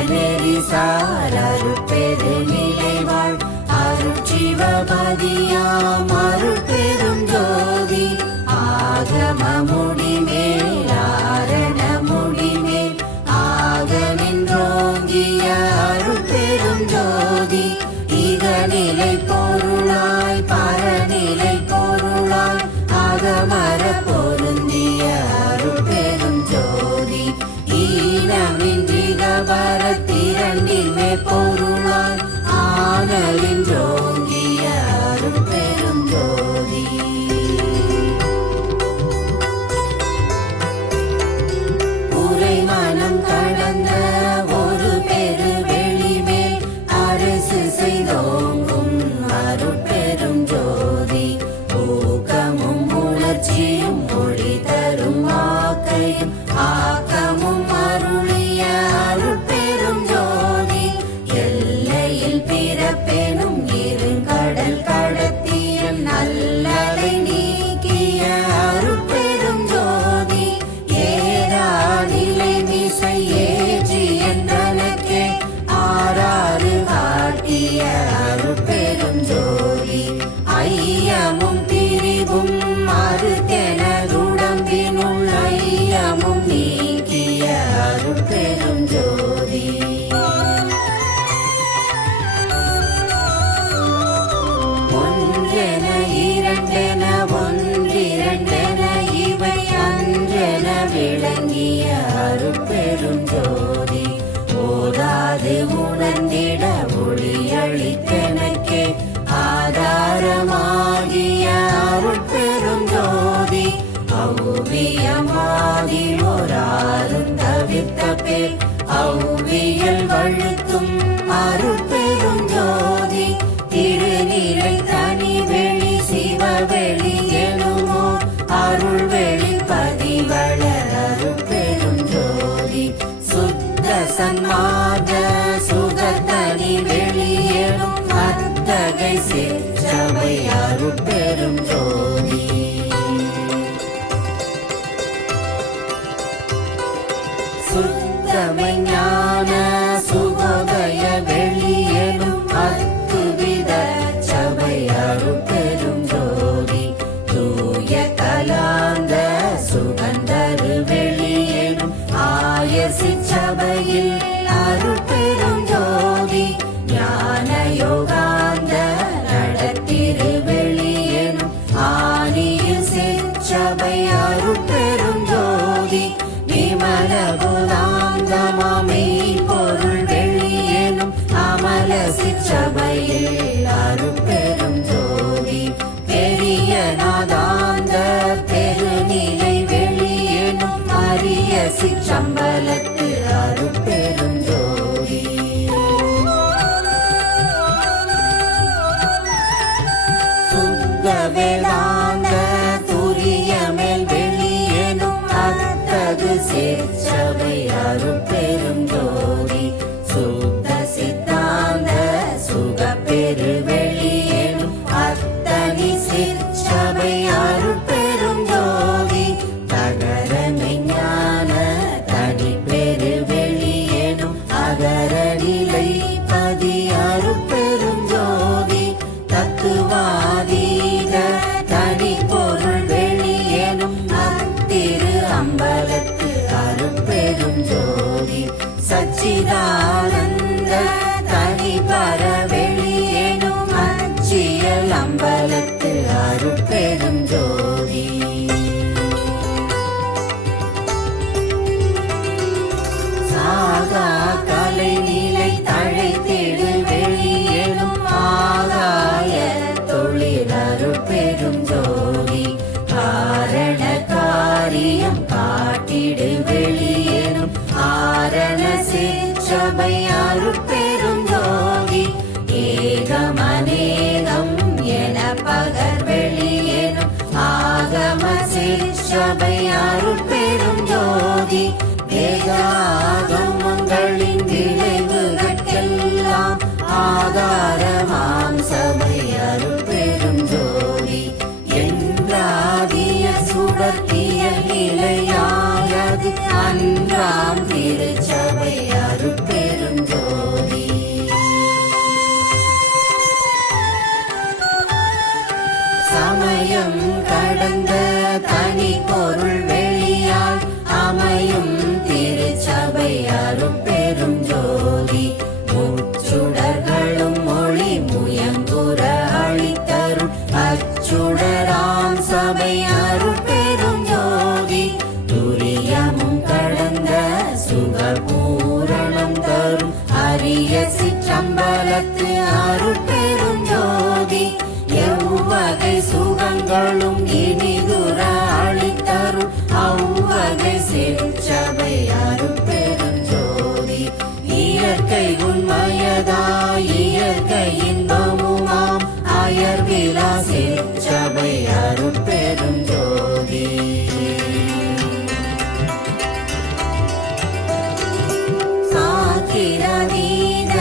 அருட்சிவனெறிசார் அருட்பெரு நிலைவாழ் அருட்சிவபதியாம் அருட்பெரும் ஜோதி ஆகம முடிமேல் ஆரண முடிமேல் ஆக நின்றோங்கிய அருட்பெரும் ஜோதி இகநிலை பொருளாய் பரநிலை பொருளாய் அகமர பொருந்திய அருட்பெரும் ஜோதி ஈனமின்றிகபரத்திரண்டில்மே பொருளாய் ஆனலின் ஜோங்கிய அருட்பெரும் ஜோதி உரை மனம் கடந்த ஒரு பெரு வெளிமேல் அரசு செய்தோங்கும் அருட்பெரும் ஜோதி ஊக்கமும் உணர்ச்சியும் மொழி தரும் ஆக்கையும் ஆக்கமும் அருளிய அருட்பெரும் ஜோதி எல்லையில் பிறப்பெனும் இருங்கடல் கடத்திய நல்லலை நீக்கிய அருட்பெரும் ஜோதி ஏரா நிலை மிசை ஏற்றி என்றனக்கே ஆறாறு காட்டிய அருட்பெரும் ஜோதி ஐயமும் திரிவும் மறுத்தெனதுடம்பினுள் ஐயமும் நீக்கிய அருட்பெரும் ஜோதி ஒன்றென இரண்டென ஒன்றிரண்டென இவை அன்றென விளங்கிய அருட்பெரும் ஜோதி ஓதாது உணர்ந்திட ஒளியளித்தெனக்கே ஆதாரமாகிய அருட்பெரும் ஜோதி அவ்வியமாதி ஒராரும் தவிர்த்த பேர் அவ்வியல் வழுத்தும் அருட்பெரும் ஜோதி திருநிலை தனி வெளி சிவவெளி எனுமோ அருள்வெளி பதிவளர் அருட்பெரும் ஜோதி சுத்த சன்மார்க்க சுகத்தனி வெளியேறும் அத்தகை சிற்றவை அருட்பெரும் ஜோதி சுத்தமை ஞான சுகோதய வெளியேறும் அத்துவித சபை அருட்பெரும் ஜோதி தூய கலாந்த சுகந்தரு வெளியேறும் ஆயசி சபையில் அருட்பெரும் ஜோதி ஞான யோகாந்த நடத்திரு வெளியேறும் ஆனியில் சிற்சபை அருட்பெரும் ஜோதி விமலபுதாந்தமாமை பொருள் வெளியேனும் அமல சிற்சபையில் அருட்பெரும் ஜோதி பெரிய நாதாந்த பெருநிலை வெளியேனும் அரிய சிற்றம்பலத்து அருட்பெரும் ஜோதி சுத்த வேதாந்த துரியமேல் வெளியேனும் அத்தகு சிற்சபை அருட்பெரும் ஜோதி சுத்த சித்தாந்த சுகப்பெரு வெளியேனும் அத்தனி சிற்சபை அருட்பெரும் ஜோதி தகர மெஞ்ஞான தனிப்பெரு வெளியேனும் அகர நிலை பதி அருட்பெரும் ஜோதி தத்துவாதீத தனி பொருள் வெளியேனும் அத்திரு அம்பலத்து அருட்பெரும் ஜோதி சச்சிதானந்த தனி பர வெளியேனும் அச்சியல் அம்பலத்து அருட்பெரும் ஜோதி சாகா கலை நிலை தழைத்திடு வெளியேனும் ஆகாய தொழில் அருட்பெரும் ஜோதி காரண காரியம் காட்டிடு வெளியேனும் ஆரண சிற்சபை அருட்பெரும் ஜோதி ஏகமநேகம் என பகர் வெளியேனும் ஆகம சிற்சபை அருட்பெரும் ஜோதி வேதாகமங்களின் விளைவுகட்கெல்லாம் ஆதாரமாம் சபை அருட்பெரும் ஜோதி என்றாதிய சுடர்த்திய நிலையாயது அன்றாம் திருச்சபை அருட்பெரும் ஜோதி முச்சுடர்களும் மொழி முயங்குற அளித்தருள் அச்சுடராம் சபை அருட்பெரும் ஜோதி துரியமும் கடந்த சுகபூரணம் தரும் அரிய சிற்றம்பலத்து அருட்பெரும் ஜோதி எவ்வகை சுகங்களும் இனிதுர அளித்தருள் அவ்வகை சிற்சபை அருட்பெரும் ஜோதி இயற்கை உண்மையதாய் இயற்கை இன்பமுமாம் அயர்விலா சிற்சபை அருட்பெரும் ஜோதி சாக்கிரதீத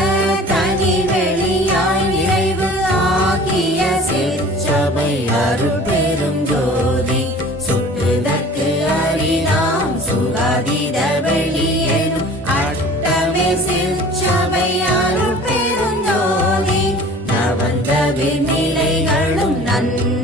தனி வெளியாய் நிறைவு ஆக்கிய சிற்சபை அருட்பெரும்